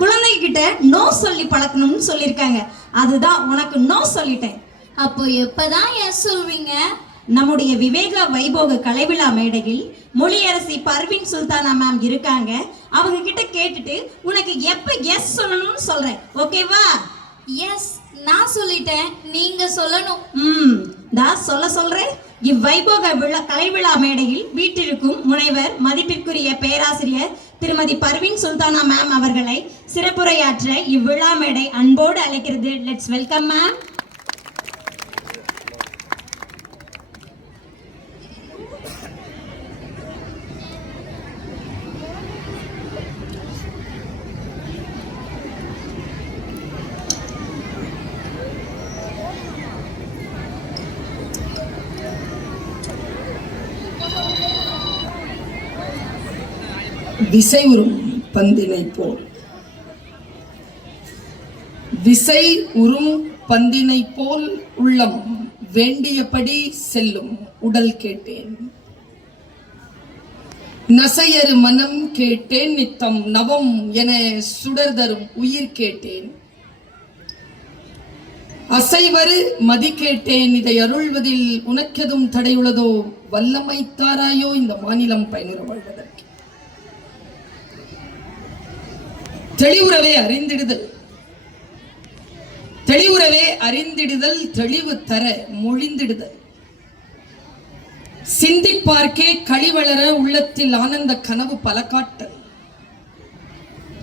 குழந்தைகிட்ட நோ சொல்லி பழக்கணும்னு சொல்லியிருக்காங்க. அதுதான் உனக்கு நோ சொல்லிட்டேன். அப்போ எப்பதான் எஸ் சொல்வீங்க? நம்முடைய விவேக வைபோக கலைவிழா மேடையில் மொழியரசி பர்வீன் சுல்தானா மேம் இருக்காங்க. அவங்க கிட்ட கேட்டுட்டு உனக்கு எப்ப எஸ் சொல்லணும்னு சொல்றேன். ஓகேவா? எஸ் நான் சொல்லிட்டேன், நீங்க சொல்லணும். நான் சொல்றேன். இவ்வைபோக கலைவிழா மேடையில் வீட்டிற்கும் முனைவர் மதிப்பிற்குரிய பேராசிரியர் திருமதி பர்வீன் சுல்தானா மேம் அவர்களை சிறப்புரையாற்ற இவ்விழா மேடை அன்போடு அழைக்கிறது. Let's welcome ma'am. விசை உறும் பந்தினை போல் விசை உறும் பந்தினை போல் உள்ளம் வேண்டியபடி செல்லும் உடல் கேட்டேன். நசையறு மனம் கேட்டேன், நித்தம் நவம் என சுடர் தரும் உயிர் கேட்டேன். அசைவரு மதி கேட்டேன், இதை அருள்வதில் உனக்கெதும் தடையுள்ளதோ? வல்லமை தாராயோ இந்த மாநிலம் பயனுற வாழ்வதற்கு. தெளிவுறவே அறிந்திடுதல், தெளிவுறவே அறிந்திடுதல், தெளிவு தர மொழிந்திடுதல். சிந்திப்பார்க்கே களிவளர உள்ளத்தில் ஆனந்த கனவு பல காட்டல்.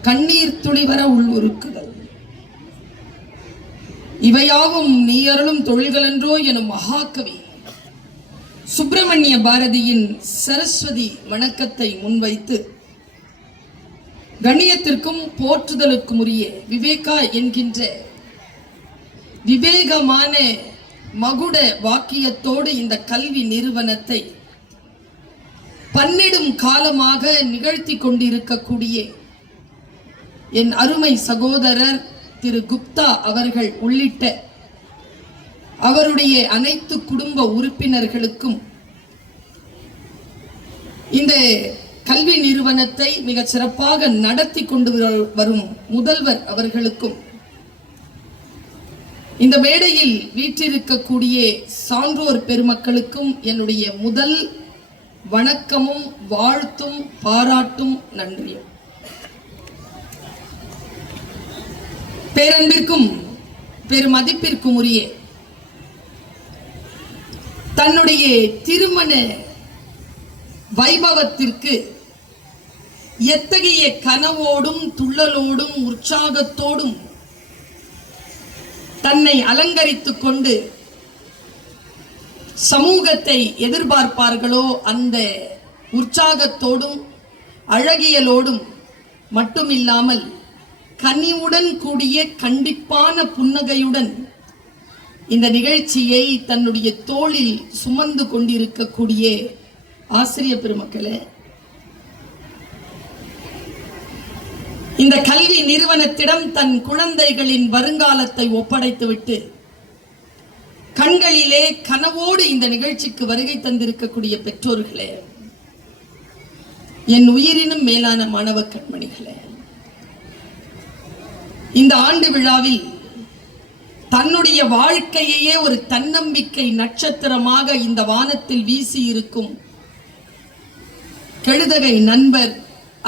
கண்ணீர் துளிவர உள்வுருக்குதல். இவையாவும் நீ அருளும் தொழில்கள் என்றோ எனும் மகாகவி சுப்பிரமணிய பாரதியின் சரஸ்வதி வணக்கத்தை முன்வைத்து கண்ணியத்திற்கும் போற்றுதலுக்கும் உரிய விவேகா என்கின்ற விவேகமான மகுட வாக்கியத்தோடு இந்த கல்வி நிறுவனத்தை பன்னெடும் காலமாக நிகழ்த்தி கொண்டிருக்கக்கூடிய என் அருமை சகோதரர் திரு குப்தா அவர்கள் உள்ளிட்ட அவருடைய அனைத்து குடும்ப உறுப்பினர்களுக்கும், இந்த கல்வி நிறுவனத்தை மிக சிறப்பாக நடத்தி கொண்டு வரும் முதல்வர் அவர்களுக்கும், இந்த மேடையில் வீற்றிருக்கக்கூடிய சான்றோர் பெருமக்களுக்கும் என்னுடைய முதல் வணக்கமும் வாழ்த்தும் பாராட்டும் நன்றியும். பேரன்பிற்கும் பெருமதிப்பிற்கும் உரிய தன்னுடைய திருமண வைபவத்திற்கு எத்தகைய கனவோடும் துள்ளலோடும் உற்சாகத்தோடும் தன்னை அலங்கரித்துக் கொண்டு சமூகத்தை எதிர்பார்ப்பார்களோ அந்த உற்சாகத்தோடும் அழகியலோடும் மட்டுமில்லாமல் கனிவுடன் கூடிய கண்டிப்பான புன்னகையுடன் இந்த நிகழ்ச்சியை தன்னுடைய தோளில் சுமந்து கொண்டிருக்கக்கூடிய ஆசிரிய பெருமக்களே, இந்த கல்வி நிறுவனத்திடம் தன் குழந்தைகளின் வருங்காலத்தை ஒப்படைத்துவிட்டு கண்களிலே கனவோடு இந்த நிகழ்ச்சிக்கு வருகை தந்திருக்கக்கூடிய பெற்றோர்களே, என் உயிரினும் மேலான மாணவ கண்மணிகளே, இந்த ஆண்டு விழாவில் தன்னுடைய வாழ்க்கையையே ஒரு தன்னம்பிக்கை நட்சத்திரமாக இந்த வானத்தில் வீசி இருக்கும் கெழுதகை நண்பர்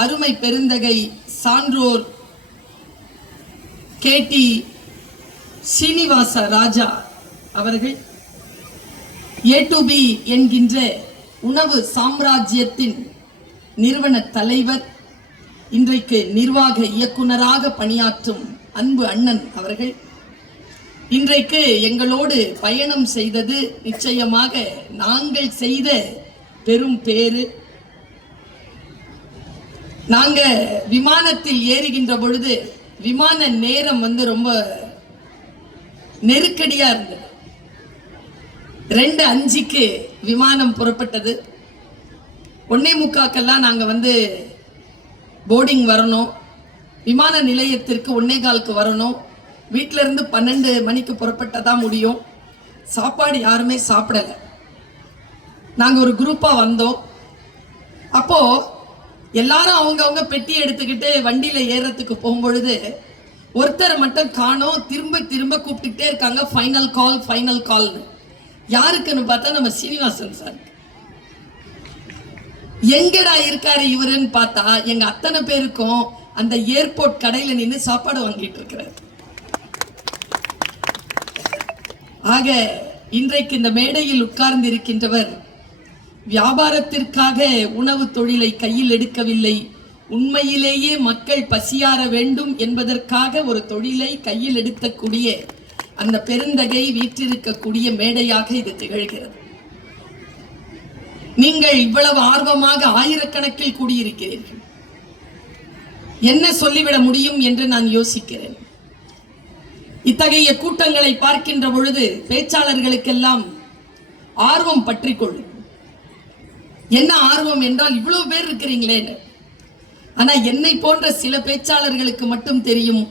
அருமை பெருந்தகை சான்றோர் கேடி சீனிவாச ராஜா அவர்கள் A2B என்கின்ற உணவு சாம்ராஜ்யத்தின் நிறுவன தலைவர், இன்றைக்கு நிர்வாக இயக்குனராக பணியாற்றும் அன்பு அண்ணன் அவர்கள் இன்றைக்கு எங்களோடு பயணம் செய்தது நிச்சயமாக நாங்கள் செய்த பெரும் பேரு. நாங்க விமானத்தில் ஏறுகின்ற பொழுது விமான நேரம் ரொம்ப நெருக்கடியா இருந்தது. 2:05க்கு விமானம் புறப்பட்டது. 1:45 நாங்க போர்டிங் வரணும். விமான நிலையத்திற்கு 1:15க்கு வரணும். வீட்டில இருந்து 12 மணிக்கு புறப்பட்டதான் முடியும். சாப்பாடு யாருமே சாப்பிடல. நாங்க ஒரு குரூப்பா வந்தோம். அப்போ எல்லாரும் அவங்க பெட்டி எடுத்துக்கிட்டு வண்டியில ஏறத்துக்கு போகும்பொழுது ஒருத்தர் மட்டும் காணோம். திரும்ப திரும்ப கூப்பிட்டுட்டே இருக்காங்க, ஃபைனல் கால் ஃபைனல் கால்னு. யாருக்குன்னு பார்த்தா நம்ம சீனிவாசன் சார். எங்கடா இருக்காரு இவருன்னு பார்த்தா எங்க அத்தனை பேருக்கும் அந்த ஏர்போர்ட் கடையில நின்று சாப்பாடு வாங்கிட்டு இருக்கிறார். ஆக இன்றைக்கு இந்த மேடையில் உட்கார்ந்து இருக்கின்றவர் வியாபாரத்திற்காக உணவு தொழிலை கையில் எடுக்கவில்லை. உண்மையிலேயே மக்கள் பசியார வேண்டும் என்பதற்காக ஒரு தொழிலை கையில் எடுக்கக்கூடிய அந்த பெருந்தகை வீற்றிருக்கக்கூடிய மேடையாக இது திகழ்கிறது. நீங்கள் இவ்வளவு ஆர்வமாக ஆயிரக்கணக்கில் கூடியிருக்கிறீர்கள். என்ன சொல்லிவிட முடியும் என்று நான் யோசிக்கிறேன். இத்தகைய கூட்டங்களை பார்க்கின்ற பொழுது பேச்சாளர்களுக்கெல்லாம் ஆர்வம் பற்றி கொள்ளும். என்ன ஆர்வம் என்றால் இவ்வளவு பேர் இருக்கிறீங்களேன்னு. ஆனா என்னை போன்ற சில பேச்சாளர்களுக்கு மட்டும் தெரியும்,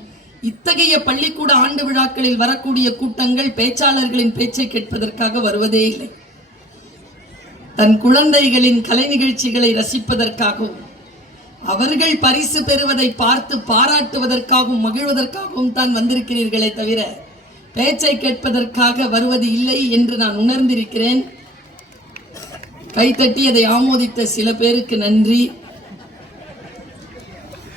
இத்தகைய பள்ளிக்கூட ஆண்டு விழாக்களில் வரக்கூடிய கூட்டங்கள் பேச்சாளர்களின் பேச்சை கேட்பதற்காக வருவதே இல்லை. தன் குழந்தைகளின் கலை நிகழ்ச்சிகளை ரசிப்பதற்காகவும் அவர்கள் பரிசு பெறுவதை பார்த்து பாராட்டுவதற்காகவும் மகிழ்வதற்காகவும் தான் வந்திருக்கிறீர்களே தவிர பேச்சை கேட்பதற்காக வருவது இல்லை என்று நான் உணர்ந்திருக்கிறேன். கைத்தட்டி அதை ஆமோதித்த சில பேருக்கு நன்றி.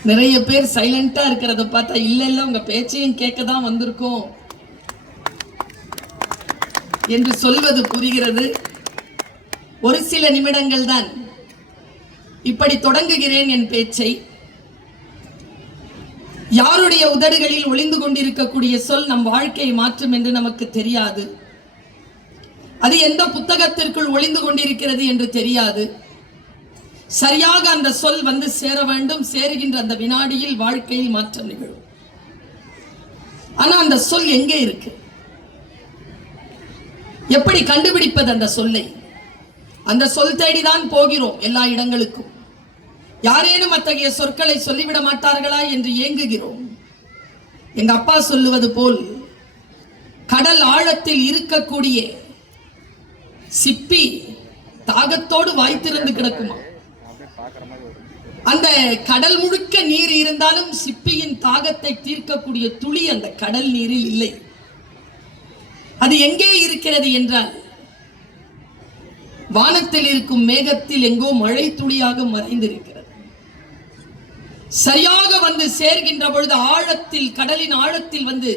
நிறைய பேர் சைலண்டா இருக்கிறத பார்த்தா இல்ல உங்க பேச்சையும் கேட்க தான் வந்திருக்கோம் என்று சொல்வது புரிகிறது. ஒரு சில நிமிடங்கள் தான் இப்படி தொடங்குகிறேன் என் பேச்சை. யாருடைய உதடுகளில் ஒளிந்து கொண்டிருக்கக்கூடிய சொல் நம் வாழ்க்கையை மாற்றும் என்று நமக்கு தெரியாது. அது எந்த புத்தகத்திற்குள் ஒளிந்து கொண்டிருக்கிறது என்று தெரியாது. சரியாக அந்த சொல் வந்து சேர வேண்டும். சேருகின்ற அந்த வினாடியில் வாழ்க்கையில் மாற்றம் நிகழும். ஆனா அந்த சொல் எங்கே இருக்கு? எப்படி கண்டுபிடிப்பது அந்த சொல்லை? அந்த சொல் தேடிதான் போகிறோம் எல்லா இடங்களுக்கும். யாரேனும் அத்தகைய சொற்களை சொல்லிவிட மாட்டார்களா என்று ஏங்குகிறோம். எங்க அப்பா சொல்லுவது போல் கடல் ஆழத்தில் இருக்கக்கூடிய சிப்பி தாகத்தோடு வாய்த்திருந்து கிடக்குமா? அந்த கடல் முழுக்க நீர் இருந்தாலும் சிப்பியின் தாகத்தை தீர்க்கக்கூடிய துளி அந்த கடல் நீரில் இல்லை. அது எங்கே இருக்கிறது என்றால் வானத்தில் இருக்கும் மேகத்தில் எங்கோ மழை துளியாக மறைந்திருக்கிறது. சரியாக வந்து சேர்கின்ற பொழுது ஆழத்தில், கடலின் ஆழத்தில் வந்து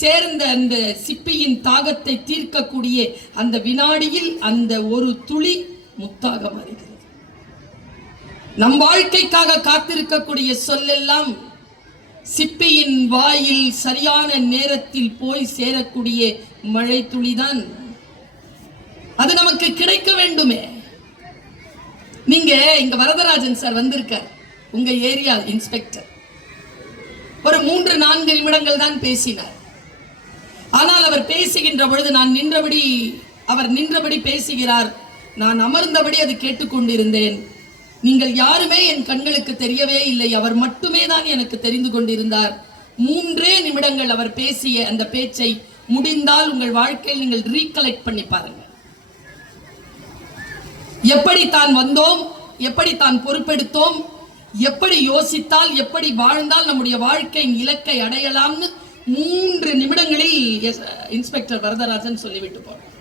சேர்ந்த அந்த சிப்பியின் தாகத்தை தீர்க்கக்கூடிய அந்த வினாடியில் அந்த ஒரு துளி முத்தாக மாறுகிறது. நம் வாழ்க்கைக்காக காத்திருக்கக்கூடிய சொல்லெல்லாம் சிப்பியின் வாயில் சரியான நேரத்தில் போய் சேரக்கூடிய மழை துளிதான். அது நமக்கு கிடைக்க வேண்டுமே. நீங்க இங்க வரதராஜன் சார் வந்திருக்கார், உங்க ஏரியா இன்ஸ்பெக்டர். ஒரு 3-4 நிமிடங்கள் தான் பேசினார். ஆனால் அவர் பேசுகின்ற பொழுது அவர் நின்றபடி பேசுகிறார். நான் அமர்ந்தபடி அது கேட்டுக்கொண்டிருந்தேன். நீங்கள் யாருமே என் கண்களுக்கு தெரியவே இல்லை, அவர் மட்டுமே தான் எனக்கு தெரிந்து கொண்டிருந்தார். 3 நிமிடங்கள் அவர் பேசிய அந்த பேச்சை முடிந்தால் உங்கள் வாழ்க்கையில் நீங்கள் ரீகலெக்ட் பண்ணி பாருங்க. எப்படி தான் வந்தோம், எப்படி தான் பொறுப்பெடுத்தோம், எப்படி யோசித்தால், எப்படி வாழ்ந்தால் நம்முடைய வாழ்க்கையின் இலக்கை அடையலாம்னு 3 நிமிடங்களில் இன்ஸ்பெக்டர் வரதராஜன் சொல்லிவிட்டு போனார்.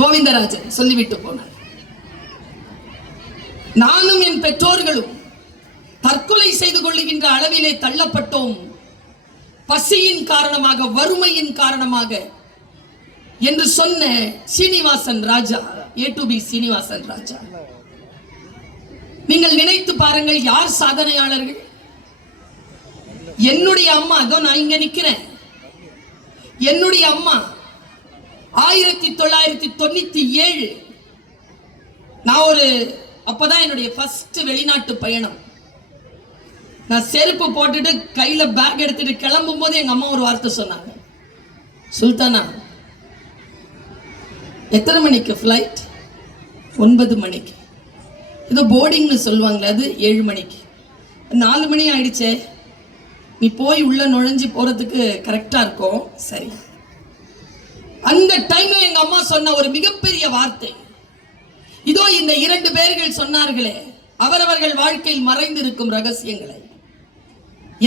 கோவிந்தராஜன் சொல்லிவிட்டு போனார். நானும் என் பெற்றோர்களும் தற்கொலை செய்து கொள்ளுகின்ற அளவிலே தள்ளப்பட்டோம். பசியின் காரணமாக, வறுமையின் காரணமாக என்று சொன்ன சீனிவாசன் ராஜா, A to B சீனிவாசன் ராஜா. நீங்கள் நினைத்து பாருங்கள், யார் சாதனையாளர்கள்? என்னுடைய அம்மா, அதோ நான் இங்க நிக்கிறேன். என்னுடைய அம்மா 1997 நான் அப்பதான் என்னுடைய ஃபர்ஸ்ட் வெளிநாட்டு பயணம். நான் செருப்பு போட்டுட்டு கையில பேக் எடுத்துட்டு கிளம்பும் போது எங்க அம்மா ஒரு வார்த்தை சொன்னாங்க, சுல்தானா எத்தனை மணிக்கு ஃப்ளைட்? 9 மணிக்கு. ஏதோ போர்டிங்னு சொல்லுவாங்களே, அது 7 மணிக்கு. 4 மணி ஆயிடுச்சே, நீ போய் உள்ள நுழைஞ்சு போறதுக்கு கரெக்டா இருக்கும். சரி. அந்த டைம்ல எங்க அம்மா சொன்ன ஒரு மிகப்பெரிய வார்த்தை, இதோ இந்த 2 பேர்கள் சொன்னார்களே, அவரவர்கள் வாழ்க்கையில் மறைந்திருக்கும் ரகசியங்களை.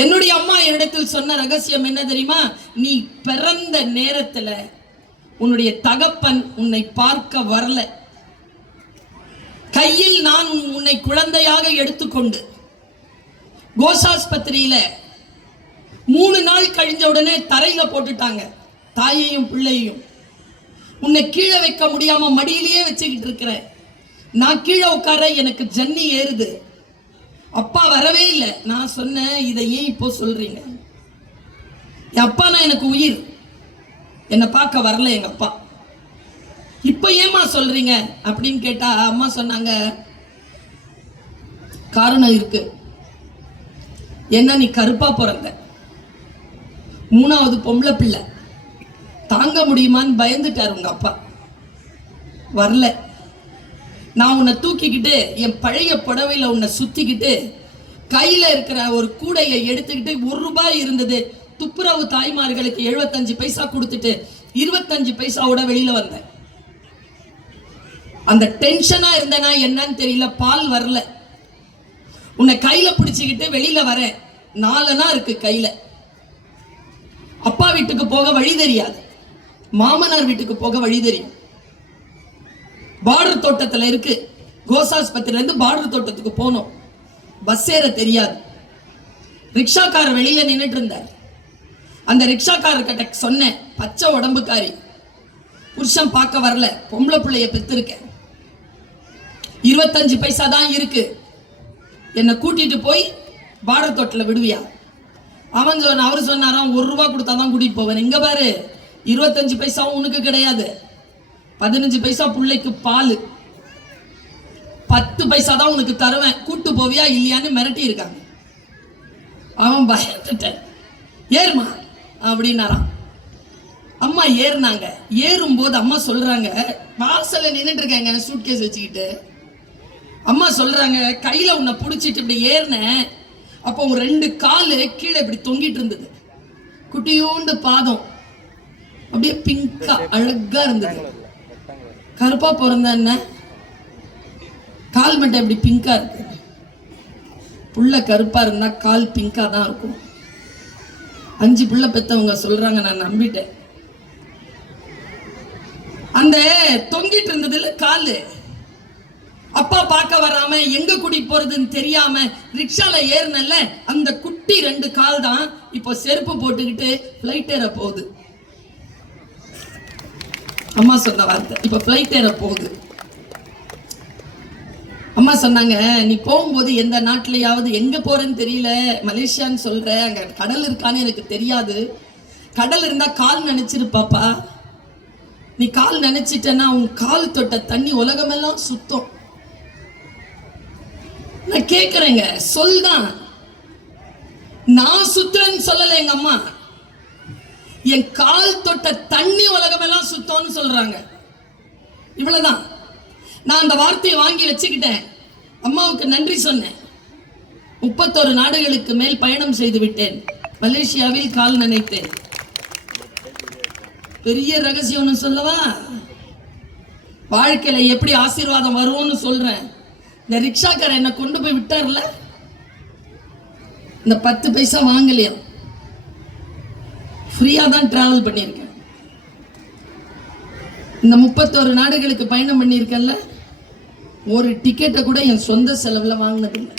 என்னுடைய அம்மா என்னிடத்தில் சொன்ன ரகசியம் என்ன தெரியுமா? நீ பிறந்த நேரத்துல உன்னுடைய தகப்பன் உன்னை பார்க்க வரல. கையில் நான் உன்னை குழந்தையாக எடுத்துக்கொண்டு கோசாஸ்பத்திரியில 3 நாள் கழிஞ்ச உடனே தரையில போட்டுட்டாங்க, தாயையும் பிள்ளையையும். உன்னை கீழே வைக்க முடியாம மடியிலேயே வச்சுக்கிட்டு இருக்கிற. நான் கீழே உட்கார எனக்கு ஜன்னி ஏறுது. அப்பா வரவே இல்லை. நான் சொன்னேன், இதை ஏன் இப்போ சொல்றீங்க? என் அப்பா நான் எனக்கு உயிர். என்னை பார்க்க வரல எங்க அப்பா. இப்ப ஏமா சொல்றீங்க அப்படின்னு கேட்டா அம்மா சொன்னாங்க, காரணம் இருக்கு. என்ன, நீ கருப்பா பிறந்த, 3வது பொம்பளை பிள்ளை, தாங்க முடியுமான்னு பயந்துட்டார் உங்க அப்பா. வரல. நான் உன்னை தூக்கிக்கிட்டு என் பழைய புடவையில உன்னை சுத்திக்கிட்டு கையில இருக்கிற ஒரு கூடையை எடுத்துக்கிட்டு 1 ரூபாய் இருந்தது, துப்புரவு தாய்மார்களுக்கு 75 பைசா கொடுத்துட்டு 25 பைசாவோட வெளியில வந்தேன். அந்த டென்ஷனா இருந்தேனா என்னன்னு தெரியல. பால் வரல. உன்னை கையில பிடிச்சுக்கிட்டு வெளியில வரேன். 4 அணா இருக்கு கையில. அப்பா வீட்டுக்கு போக வழி தெரியாது, மாமனார் வீட்டுக்கு போக வழி தெரியும். பார்டர் தோட்டத்துல இருக்கு. கோசாஸ்பத்திரில இருந்து பார்டர் தோட்டத்துக்கு போனோம். பஸ் ஏற தெரியாது. ரிக்ஷாக்காரர் வெளியில நின்னுட்டு இருந்தார். அந்த ரிக்ஷாக்காரர் கிட்ட சொன்னேன், பச்சை உடம்புக்காரி, புருஷன் பார்க்க வரல, பொம்பளை பிள்ளைய பெற்றிருக்கேன், 25 பைசா தான் இருக்கு, என்னை கூட்டிட்டு போய் பார்டர் தோட்டத்துல விடுவியா? அவரு சொன்னாராம், 1 ரூபாய் கொடுத்தாதான் கூட்டிட்டு போவேன். இங்க பாரு, 25 பைசாவும் உனக்கு கிடையாது, 15 பைசா பிள்ளைக்கு பால், 10 பைசா தான் உனக்கு தருவேன், கூட்டு போவியா இல்லையான்னு மிரட்டி இருக்காங்க. அவன் பயந்துட்ட, ஏறுமா அப்படின்னாராம். அம்மா ஏறினாங்க. ஏறும்போது அம்மா சொல்றாங்க, வாசல்ல நின்றுட்டு இருக்காங்க சூட்கேஸ் வச்சுக்கிட்டு. அம்மா சொல்றாங்க, கையில உன்னை பிடிச்சிட்டு இப்படி ஏறினேன். அப்போ ஒரு 2 காலு கீழே இப்படி தொங்கிட்டு இருந்தது. குட்டியோண்டு பாதம் அப்படியே பிங்கா அழகா இருந்தது. கருப்பா பிறந்த என்ன, கால் மட்டும் இப்படி பிங்கா இருக்கு. புள்ள கருப்பா இருந்தா கால் பிங்கா தான் இருக்கும். 5 புள்ள பெத்தவங்க சொல்றாங்க, நான் நம்பிட்டேன். அந்த தொங்கிட்டு இருந்ததுல காலு. அப்பா பார்க்க வராம எங்க கூட்டிட்டு போறதுன்னு தெரியாம ரிக்ஷால ஏறினல, அந்த குட்டி 2 கால் தான் இப்போ செருப்பு போட்டுக்கிட்டு பிளைட் ஏற போகுது. அம்மா சொன்ன வார்த்தை, இப்ப பிளைட் ஏற போகுது. அம்மா சொன்னாங்க, நீ போகும்போது எந்த நாட்டிலையாவது, எங்க போறேன்னு தெரியல, மலேசியான்னு சொல்ற, அங்க கடல் இருக்கான்னு எனக்கு தெரியாது, கடல் இருந்தா கால் நினைச்சிருப்பாப்பா, நீ கால் நினைச்சிட்டனா உன் கால் தொட்ட தண்ணி உலகமெல்லாம் சுத்தம். நான் கேக்குறேங்க, சொல்தான், நான் சுத்துறேன்னு சொல்லல எங்க அம்மா, என் கால் தொட்ட தண்ணி உலகமெல்லாம் சுத்தம்னு சொல்றாங்க. இவ்வளவுதான். நான் அந்த வார்த்தையை வாங்கி வச்சுக்கிட்டேன். அம்மாவுக்கு நன்றி சொன்னேன். 31 நாடுகளுக்கு மேல் பயணம் செய்து விட்டேன். மலேசியாவில் கால் நனைத்தேன். பெரிய ரகசியம்னு சொல்லவா? வாழ்க்கையில எப்படி ஆசீர்வாதம் வரும்னு சொல்றேன். இந்த ரிக்ஷாக்கார என்ன கொண்டு போய் விட்டார்ல, இந்த 10 பைசா வாங்கலையா, ஃப்ரீயா தான் டிராவல் பண்ணியிருக்கேன். இந்த 31 நாடுகளுக்கு பயணம் பண்ணியிருக்கேன்ல, ஒரு டிக்கெட்டை கூட என் சொந்த செலவுல வாங்கினதில்லை.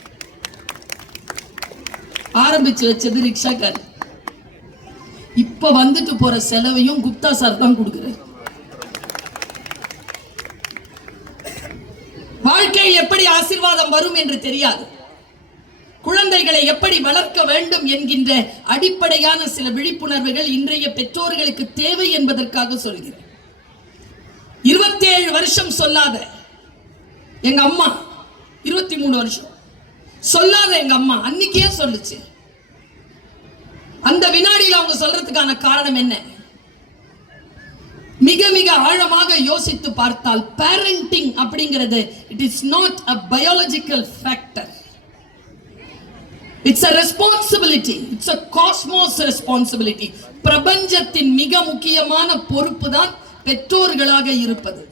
ஆரம்பிச்சு வச்சது ரிக்ஷாக்கார். இப்ப வந்துட்டு போற செலவையும் குப்தா சார் தான் கொடுக்குறாரு. வாழ்க்கையில் எப்படி ஆசீர்வாதம் வரும் என்று தெரியாது. குழந்தைகளை எப்படி வளர்க்க வேண்டும் என்கின்ற அடிப்படையான சில விழிப்புணர்வுகள் இன்றைய பெற்றோர்களுக்கு தேவை என்பதற்காக சொல்கிறேன். 27 வருஷம் சொல்லாத எங்க அம்மா, 23 வருஷம் சொல்லாத எங்க அம்மா அன்னைக்கே சொல்லுச்சு. அந்த வினாடியில் அவங்க சொல்றதுக்கான காரணம் என்ன? மிக மிக ஆழமாக யோசித்து பார்த்தால் பேரண்டிங் அப்படிங்கிறது it is not a biological factor. It's a responsibility. It's a cosmos responsibility. பிரபஞ்சத்தின் மிக முக்கியமான பொறுப்பு தான் பெற்றோர்களாக இருப்பது.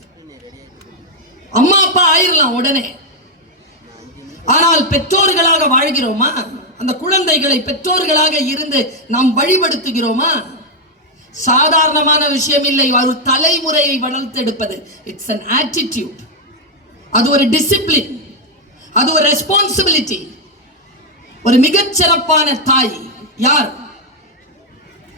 அம்மா அப்பா ஆயிரலாம் உடனே, ஆனால் பெற்றோர்களாக வாழ்கிறோமா? அந்த குழந்தைகளை பெற்றோர்களாக இருந்து நாம் வழிபடுத்துகிறோமா? சாதாரணமான விஷயம் இல்லை. ஒரு தலைமுறையை வளர்த்தெடுப்பது இட்ஸ் an attitude. அது ஒரு டிசிப்ளின், அது ஒரு ரெஸ்பான்சிபிலிட்டி. ஒரு மிகச்சிறப்பான தாய் யார்?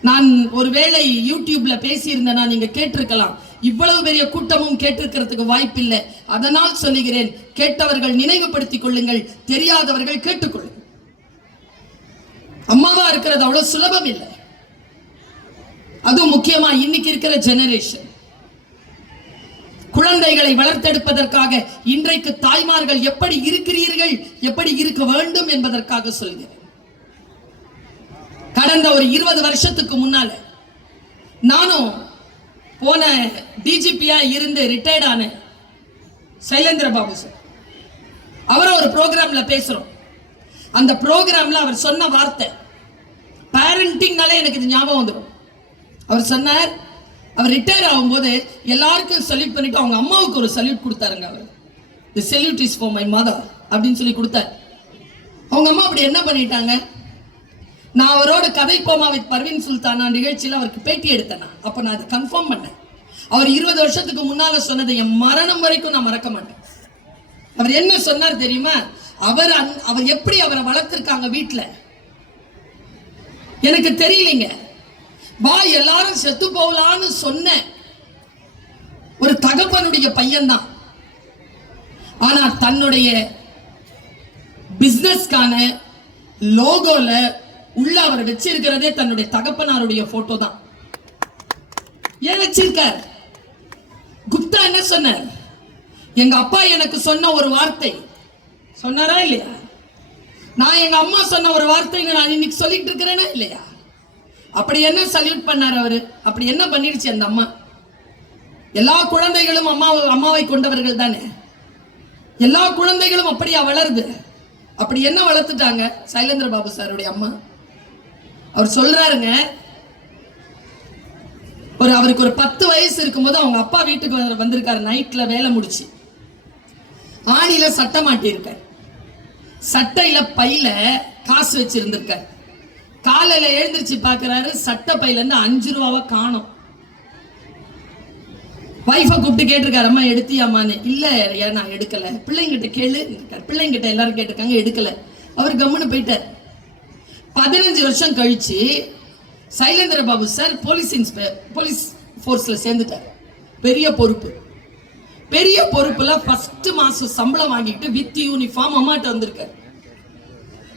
நான் ஒருவேளை யூடியூப்ல பேசியிருந்தேன்னா நீங்க கேட்டிருக்கலாம். இவ்வளவு பெரிய கூட்டமும் கேட்டிருக்கிறதுக்கு வாய்ப்பில்லை. அதனால் சொல்லுகிறேன், கேட்டவர்கள் நினைவுபடுத்திக் கொள்ளுங்கள், தெரியாதவர்கள் கேட்டுக்கொள்ளுங்கள். அம்மாவா இருக்கிறது அவ்வளவு சுலபம் இல்லை. அதுவும் முக்கியமா இன்னைக்கு இருக்கிற ஜெனரேஷன். குழந்தைகளை வளர்த்தெடுப்பதற்காக இன்றைக்கு தாய்மார்கள் எப்படி இருக்கிறீர்கள், எப்படி இருக்க வேண்டும் என்பதற்காக சொல்கிறேன். கடந்த ஒரு 20 வருஷத்துக்கு முன்னால நானும் போன டிஜிபியா இருந்து ரிட்டையர்ட் ஆன சைலேந்திர பாபு சார், அவரை ஒரு ப்ரோக்ராம்ல பேசுறோம். அந்த ப்ரோக்ராம்ல அவர் சொன்ன வார்த்தை, பேரண்டிங்னாலே எனக்கு இது ஞாபகம் வந்துடும். அவர் சொன்னார், அவர் ரிட்டையர் ஆகும்போது எல்லாருக்கும் சல்யூட் பண்ணிட்டு அவங்க அம்மாவுக்கு ஒரு சல்யூட் கொடுத்தாருங்க. அவர் the salute is for my mother அப்படின்னு சொல்லி கொடுத்தார். அவங்க அம்மா அப்படி என்ன பண்ணிட்டாங்க? நான் அவரோட கதை போமா வித் பர்வீன் சுல்தானா நிகழ்ச்சியில் அவருக்கு பேட்டி எடுத்தேன். அப்போ நான் அதை கன்ஃபார்ம் பண்ணேன். அவர் 20 வருஷத்துக்கு முன்னால சொன்னதை என் மரணம் வரைக்கும் நான் மறக்க மாட்டேன். அவர் என்ன சொன்னார் தெரியுமா? அவர் எப்படி அவரை வளர்த்திருக்காங்க வீட்டில் எனக்கு தெரியலீங்க. வா எல்லாரும் செத்து போகலான்னு சொன்ன ஒரு தகப்பனுடைய பையன்தான். ஆனா தன்னுடைய பிசினஸ்கான லோகோல உள்ள அவர் வச்சிருக்கிறதே தன்னுடைய தகப்பனாருடைய போட்டோ தான். ஏன் வச்சிருக்கார்? குப்தா என்ன சொன்னார்? எங்க அப்பா எனக்கு சொன்ன ஒரு வார்த்தை சொன்னாரா இல்லையா? நான் எங்க அம்மா சொன்ன ஒரு வார்த்தை நான் இன்னைக்கு சொல்லிட்டு இருக்கிறேனா இல்லையா? அப்படி என்ன சல்யூட் பண்ணார் அவரு? அப்படி என்ன பண்ணிடுச்சு அந்த அம்மா? எல்லா குழந்தைகளும் அம்மாவை கொண்டவர்கள் தானே. எல்லா குழந்தைகளும் அப்படியா வளருது? அப்படி என்ன வளர்த்துட்டாங்க சைலேந்திர பாபு சாருடைய அம்மா? அவர் சொல்றாருங்க, அவருக்கு ஒரு 10 வயசு இருக்கும்போது அவங்க அப்பா வீட்டுக்கு வந்திருக்காரு. நைட்ல வேலை முடிச்சு ஆணில சட்டை மாட்டியிருக்கார். சட்டையில பையில காசு வச்சிருந்திருக்கார். காலையில எழுந்திருச்சு பாக்குறாரு, சட்டை பையில இருந்து 5 ரூபாவை காணோம். வைஃபை கூப்பிட்டு கேட்டிருக்காரு, அம்மா எடுத்தியாமான்னு. இல்ல நான் எடுக்கல. பிள்ளைங்கிட்ட கேளு. பிள்ளைங்கிட்ட எல்லாரும் கேட்டிருக்காங்க, எடுக்கல. அவர் கம்முன்னு போயிட்டார். 15 வருஷம் கழிச்சு சைலேந்திர பாபு சார் போலீஸ் ஃபோர்ஸ்ல சேர்ந்துட்டார். பெரிய பொறுப்புல ஃபர்ஸ்ட் மாசம் சம்பளம் வாங்கிட்டு வித் யூனிஃபார்ம் அம்மாட்ட வந்திருக்காரு.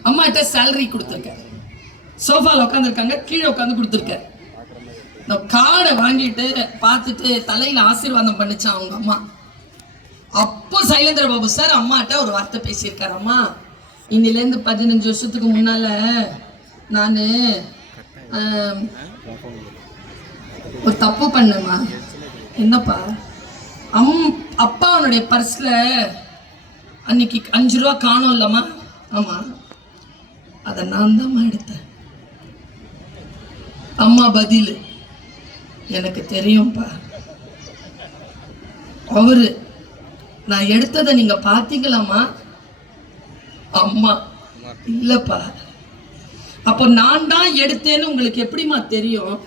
அம்மாட்ட சேலரி கொடுத்திருக்காரு. சோஃபால உட்காந்துருக்காங்க, கீழே உட்காந்து கொடுத்துருக்காரு. இந்த கார்டை வாங்கிட்டு பார்த்துட்டு தலையில ஆசீர்வாதம் பண்ணிச்சான் அவங்க அம்மா. அப்போ சைலேந்திர பாபு சார் அம்மாட்ட ஒரு வார்த்தை பேசியிருக்காரு. அம்மா, இன்னிலேருந்து 15 வருஷத்துக்கு முன்னால நான் ஒரு தப்பு பண்ணேம்மா. என்னப்பா? அப்பா அவனுடைய பர்ஸ்ல அன்னைக்கு 5 ரூபா காணோம் இல்லம்மா. ஆமா, அதை நான் தான் எடுத்தேன். அம்மா பதில், எனக்கு தெரியும்பா. அவரு, நான் எடுத்ததை நீங்க பாத்தீங்களாமா? அம்மா, இல்லப்பா. அப்போ நான் தான் எடுத்தேன்னு உங்களுக்கு எப்படிமா தெரியும்?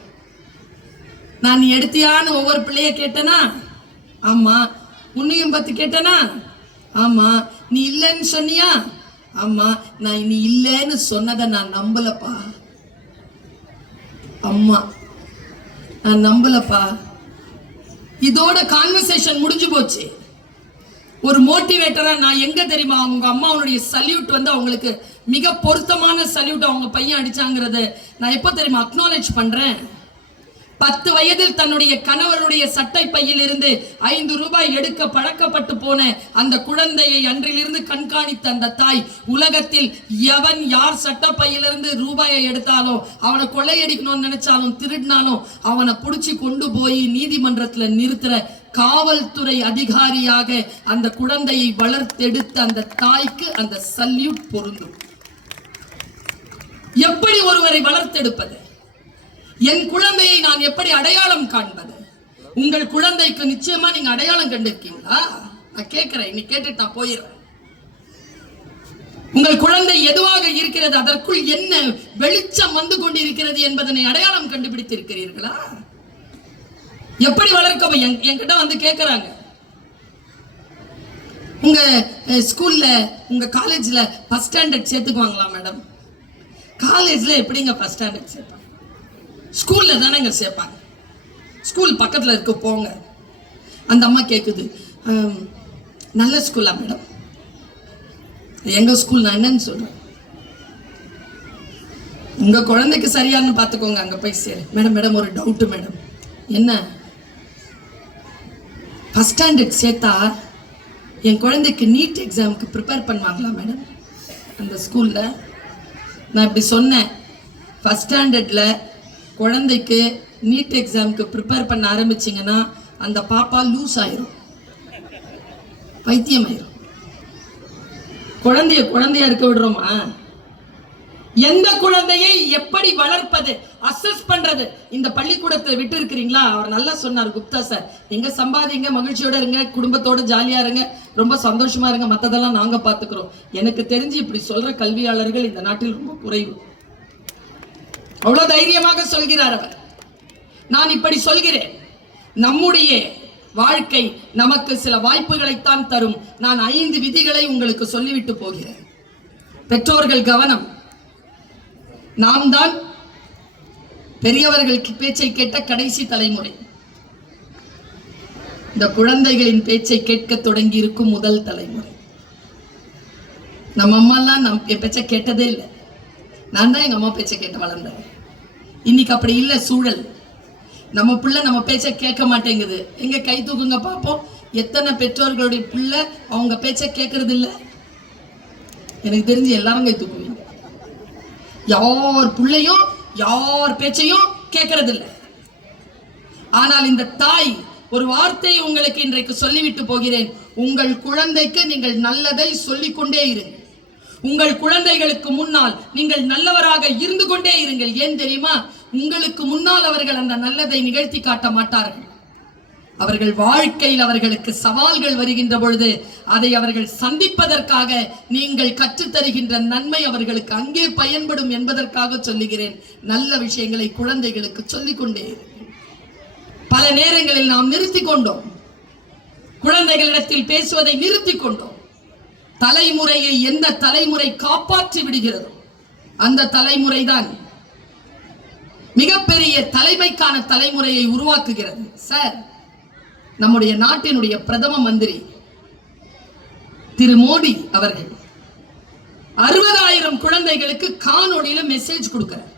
நான் நீ எடுத்தியான்னு ஒவ்வொரு பிள்ளைய கேட்டனா? ஆமா. உன்னையும் பார்த்து கேட்டனா? ஆமா. நீ இல்லைன்னு சொன்னியா? ஆமா. நான் நீ இல்லைன்னு சொன்னதை நான் நம்பலப்பா. அம்மா, நான் நம்பலப்பா. இதோட கான்வர்சேஷன் முடிஞ்சு போச்சு. ஒரு மோட்டிவேட்டரா நான் எங்க தெரியுமா அவங்க அம்மாவுடைய சல்யூட் அவங்களுக்கு மிக பொருத்தமான சல்யூட் அவங்க பையன் அடிச்சாங்கிறது நான் எப்போ தெரியுமா அக்னாலேஜ் பண்றேன்? 10 வயதில் தன்னுடைய கணவருடைய சட்டை பையில் இருந்து 5 ரூபாய் எடுக்க பழக்கப்பட்டு போன அந்த குழந்தையை அன்றிலிருந்து கண்காணித்த அந்த தாய், உலகத்தில் எவன் யார் சட்ட பையிலிருந்து ரூபாயை எடுத்தாலும், அவனை கொள்ளையடிக்கணும்னு நினைச்சாலும், திருடினாலும் அவனை பிடிச்சி கொண்டு போய் நீதிமன்றத்துல நிறுத்துற காவல்துறை அதிகாரியாக அந்த குழந்தையை வளர்த்தெடுத்த அந்த தாய்க்கு அந்த சல்யூட் பொருந்தும். எப்படி ஒருவரை வளர்த்தெடுப்பது? என் குழந்தையை நான் எப்படி அடையாளம் காண்பது? உங்கள் குழந்தைக்கு நிச்சயமா நீங்க அடையாளம் கண்டிருக்கீங்களா? நான் கேட்கிறேன், இன்னைக்கு கேட்டுட்டு நான் போயிடுறேன். உங்கள் குழந்தை எதுவாக இருக்கிறது, அதற்குள் என்ன வெளிச்சம் வந்து கொண்டிருக்கிறது என்பதனை அடையாளம் கண்டுபிடித்திருக்கிறீர்களா? எப்படி வளர்க்க என்கிட்ட வந்து கேட்கிறாங்க, உங்க ஸ்கூல்ல உங்க காலேஜ்ல ஃபர்ஸ்ட் ஸ்டாண்டர்ட் சேர்த்துக்குவாங்களா மேடம்? காலேஜ்ல எப்படிங்க ஃபர்ஸ்ட் ஸ்டாண்டர்ட் சேர்ப்பாங்க? ஸ்கூல்ல தானேங்க சேர்ப்பாங்க. ஸ்கூல் பக்கத்துல இருக்க போங்க. அந்த அம்மா கேக்குது, நல்ல ஸ்கூலா மேடம்? எங்க ஸ்கூல் நான் என்னன்னு சொல்றேன், உங்க குழந்தைக்கு சரியானு பாத்துக்கோங்க, அங்க போய் சேரு. மேடம் மேடம் ஒரு டவுட் மேடம். என்ன? ஃபர்ஸ்ட் ஸ்டாண்டர்ட் சேர்த்தா என் குழந்தைக்கு நீட் எக்ஸாமுக்கு ப்ரிப்பேர் பண்ணுவாங்களா மேடம் அந்த ஸ்கூல்ல? நான் இப்படி சொன்னேன், ஃபர்ஸ்ட் ஸ்டாண்டர்ட்ல குழந்தைக்கு நீட் எக்ஸாமுக்கு ப்ரிப்பேர் பண்ண ஆரம்பிச்சிங்கன்னா அந்த பாப்பா லூஸ் ஆயிரும், பைத்தியம் ஆயிரும். குழந்தையா இருக்க விடுறோமா? எந்த குழந்தையை எப்படி வளர்ப்பது, அசஸ் பண்றது? இந்த பள்ளிக்கூடத்தை விட்டு இருக்கிறீங்களா? அவர் நல்லா சொன்னார் குப்தா சார், எங்க சம்பாதிங்க, மகிழ்ச்சியோட இருங்க, குடும்பத்தோட ஜாலியா இருங்க, ரொம்ப சந்தோஷமா இருங்க, மத்ததெல்லாம் நாங்க பாத்துக்கிறோம். எனக்கு தெரிஞ்சு இப்படி சொல்ற கல்வியாளர்கள் இந்த நாட்டில் ரொம்ப குறைவு. அவ்வளவு தைரியமாக சொல்கிறார் அவர். நான் இப்படி சொல்கிறேன், நம்முடைய வாழ்க்கை நமக்கு சில வாய்ப்புகளைத்தான் தரும். நான் 5 விதிகளை உங்களுக்கு சொல்லிவிட்டு போகிறேன். பெற்றோர்கள் கவனம். நாம் தான் பெரியவர்களுக்கு பேச்சை கேட்ட கடைசி தலைமுறை. இந்த குழந்தைகளின் பேச்சை கேட்க தொடங்கி இருக்கும் முதல் தலைமுறை. நம்ம அம்மா எல்லாம் என் பேச்சை கேட்டதே இல்லை. நான் தான் எங்க அம்மா பேச்சை கேட்டு வளர்ந்தேன். இன்னைக்கு அப்படி இல்லை சூழல். நம்ம பிள்ளை நம்ம பேச்சை கேட்க மாட்டேங்குது. எங்க கை தூக்குங்க பார்ப்போம், எத்தனை பெற்றோர்களுடைய பிள்ளை அவங்க பேச்சை கேட்கறது இல்லை? எனக்கு தெரிஞ்சு எல்லாரும் கை தூக்குவீங்க. யார் பிள்ளையும் யார் பேச்சையும் கேட்கறது இல்லை. ஆனால் இந்த தாய் ஒரு வார்த்தையை உங்களுக்கு இன்றைக்கு சொல்லிவிட்டு போகிறேன். உங்கள் குழந்தைக்கு நீங்கள் நல்லதை சொல்லிக் கொண்டே இருங்கள். உங்கள் குழந்தைகளுக்கு முன்னால் நீங்கள் நல்லவராக இருந்து கொண்டே இருங்கள். ஏன் தெரியுமா? உங்களுக்கு முன்னால் அவர்கள் அந்த நல்லதை நிகழ்த்தி காட்ட மாட்டார்கள். அவர்கள் வாழ்க்கையில் அவர்களுக்கு சவால்கள் வருகின்ற பொழுது அதை அவர்கள் சந்திப்பதற்காக நீங்கள் கற்றுத்தருகின்ற நன்மை அவர்களுக்கு அங்கே பயன்படும் என்பதற்காக சொல்லுகிறேன். நல்ல விஷயங்களை குழந்தைகளுக்கு சொல்லிக் கொண்டே. பல நேரங்களில் நாம் நிறுத்தி கொண்டோம், குழந்தைகளிடத்தில் பேசுவதை நிறுத்தி கொண்டோம். தலைமுறையை எந்த தலைமுறை காப்பாற்றி விடுகிறதோ அந்த தலைமுறைதான் மிகப்பெரிய தலைமைக்கான தலைமுறையை உருவாக்குகிறது. சார், நம்முடைய நாட்டினுடைய பிரதம மந்திரி திரு மோடி அவர்கள் 60,000 குழந்தைகளுக்கு காணொளியில மெசேஜ் கொடுக்கிறார்.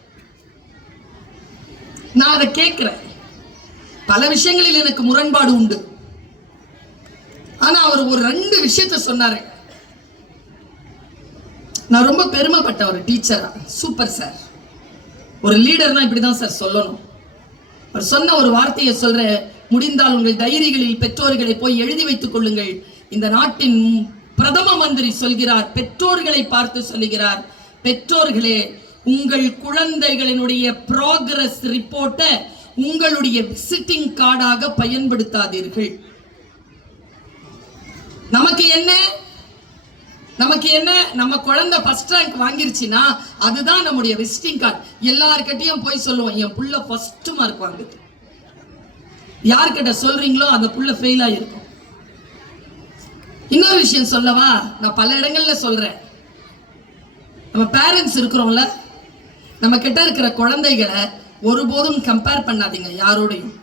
நான் அதை கேட்கிறேன். பல விஷயங்களில் எனக்கு முரண்பாடு உண்டு. ஆனா அவர் ஒரு 2 விஷயத்தை சொன்னாரு. நான் ரொம்ப பெருமைப்பட்ட ஒரு டீச்சரா. சூப்பர் சார், ஒரு லீடர்னா இப்படிதான் சார் சொல்லணும். அவர் சொன்ன ஒரு வார்த்தையை சொல்ற, முடிந்தால் உங்கள் டைரிகளில் பெற்றோர்களை போய் எழுதி வைத்துக் கொள்ளுங்கள். இந்த நாட்டின் பிரதம மந்திரி சொல்கிறார், பெற்றோர்களை பார்த்து சொல்லுகிறார், பெற்றோர்களே உங்கள் குழந்தைகளினுடைய ப்ராக்ரஸ் ரிப்போர்ட்டை உங்களுடைய விசிட்டிங் கார்டாக பயன்படுத்தாதீர்கள். நமக்கு என்ன நம்ம குழந்தை ஃபர்ஸ்ட் ரேங்க் வாங்கிருச்சுன்னா அதுதான் நம்முடைய விசிட்டிங் கார்டு. எல்லார்கிட்டையும் போய் சொல்லுவோம், என் புள்ள ஃபர்ஸ்ட் மார்க் வாங்குது. யார்கிட்ட சொல்றீங்களோ அந்த புள்ள ஃபெயில் ஆயிருக்கும். இன்னொரு விஷயம் சொல்லவா? நான் பல இடங்கள்ல சொல்றேன். நம்ம பேரண்ட்ஸ் இருக்கிறோம்ல, நம்ம கிட்ட இருக்கிற குழந்தைகளை ஒருபோதும் கம்பேர் பண்ணாதீங்க. யாரோடையும்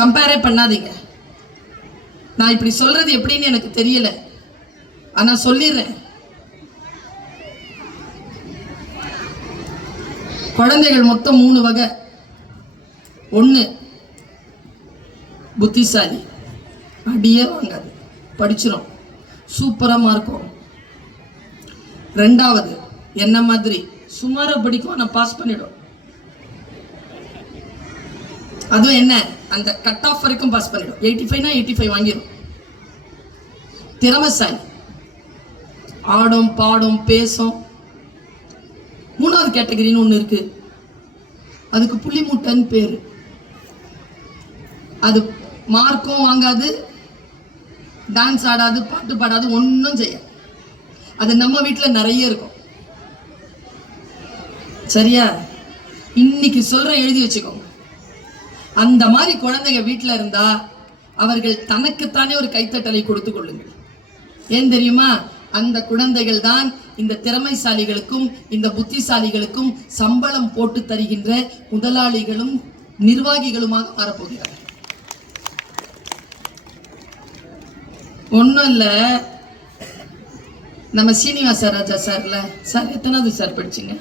கம்பேரே பண்ணாதீங்க. நான் இப்படி சொல்றது எப்படின்னு எனக்கு தெரியல, ஆனா சொல்லிடுறேன். குழந்தைகள் மொத்தம் 3 வகை. 1, புத்திசாலி, அடியே வாங்காது, படிச்சிடும், சூப்பரா மார்க்கும். 2வது, என்ன மாதிரி சுமாரா படிக்கும், நான் பாஸ் பண்ணிடும். அதுவும் என்ன, அந்த கட் ஆஃப் வரைக்கும் பாஸ் பண்ணிடும். 85னா 85 வாங்கிடும். திறமைசாலி, ஆடும் பாடும் பேசும். 3வது கேட்டகரின்னு ஒன்று இருக்கு, அதுக்கு புள்ளி மூட்டைன்னு பேரு. அது மார்க்கும் வாங்காது, டான்ஸ் ஆடாது, பாட்டு பாடாது, ஒன்றும் செய்யாது. அது நம்ம வீட்டுல நிறைய இருக்கும். சரியா? இன்னைக்கு சொல்றேன், எழுதி வச்சுக்கோங்க. அந்த மாதிரி குழந்தைங்க வீட்டுல இருந்தா அவர்கள் தனக்குத்தானே ஒரு கைத்தட்டலை கொடுத்து கொள்ளுங்கள். ஏன் தெரியுமா? அந்த குழந்தைகள் தான் இந்த திறமைசாலிகளுக்கும் இந்த புத்திசாலிகளுக்கும் சம்பளம் போட்டு தருகின்ற முதலாளிகளும் நிர்வாகிகளுமாக மாறப்போகிறார்கள். ஒன்றும் இல்லை, நம்ம சீனிவாச ராஜா சார்ல சார் எத்தனாவது சார் படிச்சீங்க?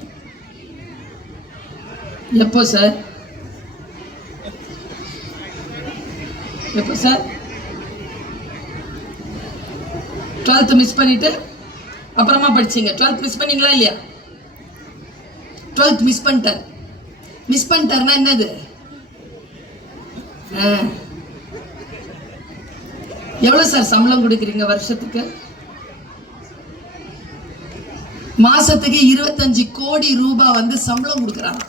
எப்போ சார்? எப்போ சார்? 12th மிஸ் பண்ணிட்டு அப்புறமா படிச்சீங்க. 12th மிஸ் பண்ணீங்களா இல்லையா? 12th மிஸ் பண்ணிட்டார். மிஸ் பண்ணிட்டார்னா என்னது? எவ்வளவு சார் சம்பளம் கொடுக்குறீங்க வருஷத்துக்கு? மாசத்துக்கு 25 கோடி ரூபாய் வந்து சம்பளம் கொடுக்குறாங்க.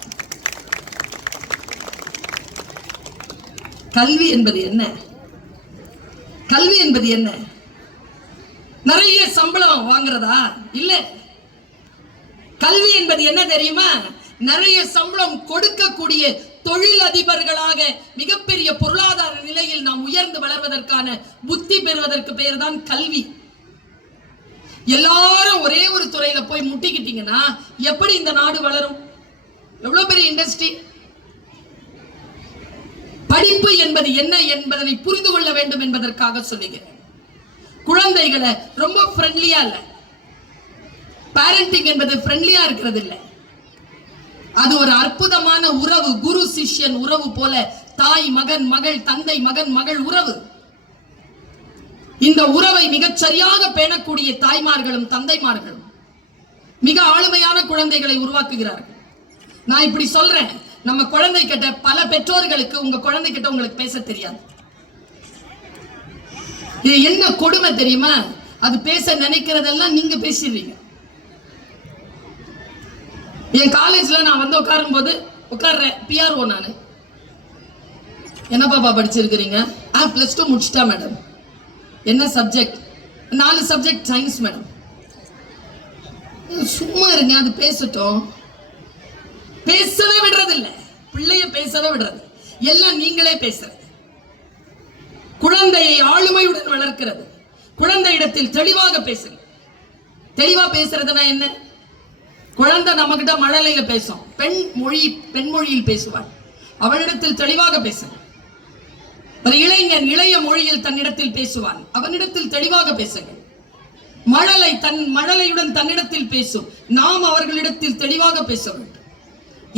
கல்வி என்பது என்ன? கல்வி என்பது என்ன? நிறைய சம்பளம் வாங்குறதா? இல்ல. கல்வி என்பது என்ன தெரியுமா? நிறைய சம்பளம் கொடுக்கக்கூடிய தொழில் அதிபர்களாக மிகப்பெரிய பொருளாதார நிலையில் நாம் உயர்ந்து வளர்வதற்கான புத்தி பெறுவதற்கு பெயர் தான் கல்வி. எல்லாரும் ஒரே ஒரு துறையில போய் முட்டிக்கிட்டீங்கன்னா எப்படி இந்த நாடு வளரும்? எவ்வளவு பெரிய இண்டஸ்ட்ரி. படிப்பு என்பது என்ன என்பதனை புரிந்து கொள்ள வேண்டும் என்பதற்காக சொல்லுகிறேன். குழந்தைகளை ரொம்ப ஃப்ரெண்ட்லியா இல்ல, பேரண்டிங் என்பது ஃப்ரெண்ட்லியா இருக்கிறது இல்லை. அது ஒரு அற்புதமான உறவு, குரு சிஷ்யன் உறவு போல, தாய் மகன் மகள், தந்தை மகன் மகள் உறவு. இந்த உறவை மிகச் சரியாக பேணக்கூடிய தாய்மார்களும் தந்தைமார்களும் மிக ஆளுமையான குழந்தைகளை உருவாக்குகிறார்கள். நான் இப்படி சொல்றேன், நம்ம குழந்தை கிட்ட பல பெற்றோர்களுக்கு உங்க குழந்தை கிட்ட உங்களுக்கு பேச தெரியாது. இது என்ன கொடுமை தெரியுமா? அது பேச நினைக்கிறதெல்லாம் நீங்க பேசிடுறீங்க. என் காலேஜ்ல நான் வந்து உட்காரும் போது உட்கார்றேன், பிஆர்ஓ நானு. என்ன பாப்பா படிச்சிருக்கிறீங்க? +2 முடிச்சிட்டா மேடம். என்ன சப்ஜெக்ட்? 4 subject science madam. சும்மா இருங்க, அது பேசட்டும். பேசவே விடுறது இல்ல, பிள்ளைய பேசவே விடுறது, எல்லாம் நீங்களே பேசுறது. குழந்தையை ஆளுமையுடன் வளர்க்கிறது. குழந்தையிடத்தில் தெளிவாக பேசுங்க. தெளிவா பேசுறதுனா என்ன? குழந்தை நம்ம கிட்ட மழலையில பேசும், பெண் மொழியில் பேசுவாள். அவளிடத்தில் தெளிவாக பேசுங்க. ஒரு இளைஞன் இளைய மொழியில் தன்னிடத்தில் பேசுவான், அவனிடத்தில் தெளிவாக பேசுங்க. மழலை மழலையுடன் தன்னிடத்தில் பேசும், நாம் அவர்களிடத்தில் தெளிவாக பேச வேண்டும்.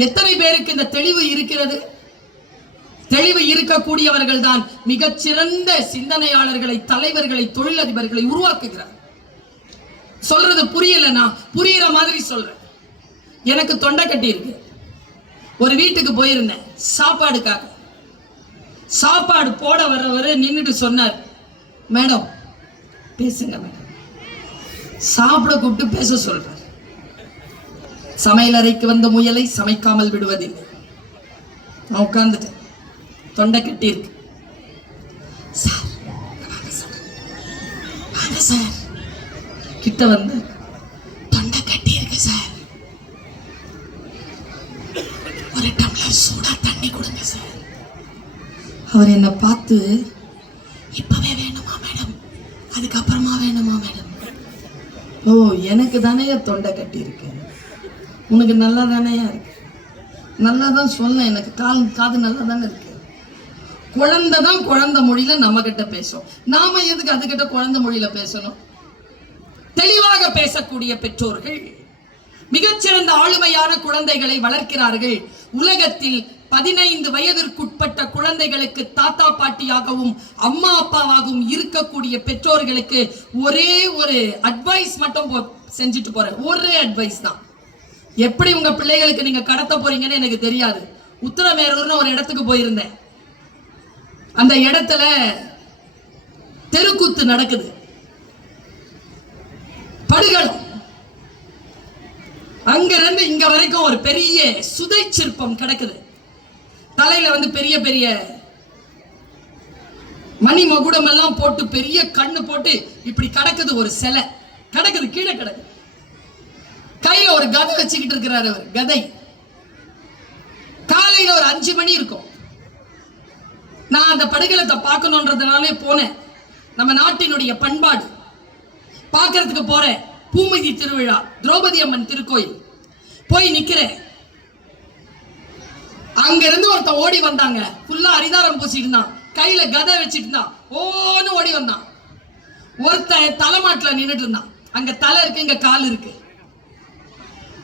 எத்தனை பேருக்கு இந்த தெளிவு இருக்கிறது? தெளிவு இருக்கக்கூடியவர்கள் தான் மிகச்சிறந்த சிந்தனையாளர்களை, தலைவர்களை, தொழிலதிபர்களை உருவாக்குகிறார். சொல்றது புரியலனா புரியுற மாதிரி சொல்றேன். எனக்கு தொண்டை கட்டி இருக்கு. ஒரு வீட்டுக்கு போயிருந்தேன் சாப்பாடுக்காக. சாப்பாடு போட வர்றவரு நின்றுட்டு சொன்னார், மேடம் பேசுங்க மேடம். சாப்பிட கூப்பிட்டு பேச சொல்றார். சமையல் அறைக்கு வந்த முயலை சமைக்காமல் விடுவதில்லை. நான் உட்கார்ந்துட்டேன், தொண்டை கட்டி இருக்கு. சார் சார் கிட்ட வந்து, தொண்டை கட்டி இருக்கு சார், ஒரு டம்ளர் சூடா தண்ணி கொடுங்க சார். அவர் என்ன பார்த்து, இப்பவே வேணுமா மேடம், அதுக்கப்புறமா வேணுமா மேடம்? ஓ, எனக்கு தானே தொண்டை கட்டி இருக்கு, உனக்கு நல்லா தானே இருக்கு. நல்லா தான் சொன்னேன், எனக்கு காது நல்லா தானே இருக்கு. குழந்தை தான் குழந்தை மொழியில நம்ம கிட்ட பேசும், நாம எதுக்கு அதுகிட்ட குழந்தை மொழியில பேசணும்? தெளிவாக பேசக்கூடிய பெற்றோர்கள் மிகச்சிறந்த ஆளுமையான குழந்தைகளை வளர்க்கிறார்கள். உலகத்தில் 15 வயதிற்குட்பட்ட குழந்தைகளுக்கு தாத்தா பாட்டியாகவும் அம்மா அப்பாவாகவும் இருக்கக்கூடிய பெற்றோர்களுக்கு ஒரே ஒரு அட்வைஸ் மட்டும் செஞ்சுட்டு போறேன். ஒரே அட்வைஸ் தான். எப்படி உங்க பிள்ளைகளுக்கு நீங்க கடத்த போறீங்கன்னு எனக்கு தெரியாது. உத்தரமேரூர்னு ஒரு இடத்துக்கு போயிருந்தேன். அந்த இடத்துல தெருக்கூத்து நடக்குது, படுகளம். அங்க இருந்து இங்க வரைக்கும் ஒரு பெரிய சுதை சிற்பம் கிடக்குது. தலையில வந்து பெரிய பெரிய மணி மகுடம் எல்லாம் போட்டு பெரிய கண்ணு போட்டு இப்படி கிடக்குது ஒரு சிலை. கிடக்குது, கீழே கிடக்குது. கையில ஒரு கதை வச்சுக்கிட்டு இருக்கிறாரு அவர், கதை. காலையில ஒரு 5 மணி இருக்கும். நான் அந்த படுகளத்தை பார்க்கணுன்றதுனாலே போனேன். நம்ம நாட்டினுடைய பண்பாடு பார்க்கறதுக்கு போறேன். பூமிதி திருவிழா, திரௌபதி அம்மன் திருக்கோயில் போய் நிக்கிறேன். அங்க இருந்து ஒருத்தன் ஓடி வந்தாங்க. ஃபுல்லா அரிதாரம் பூசிட்டு இருந்தான், கையில கதை வச்சுட்டு இருந்தான். ஓன்னு ஓடி வந்தான். ஒருத்தன் தலைமாட்டுல நின்றுட்டு இருந்தான். அங்க தலை இருக்கு, இங்க கால் இருக்கு.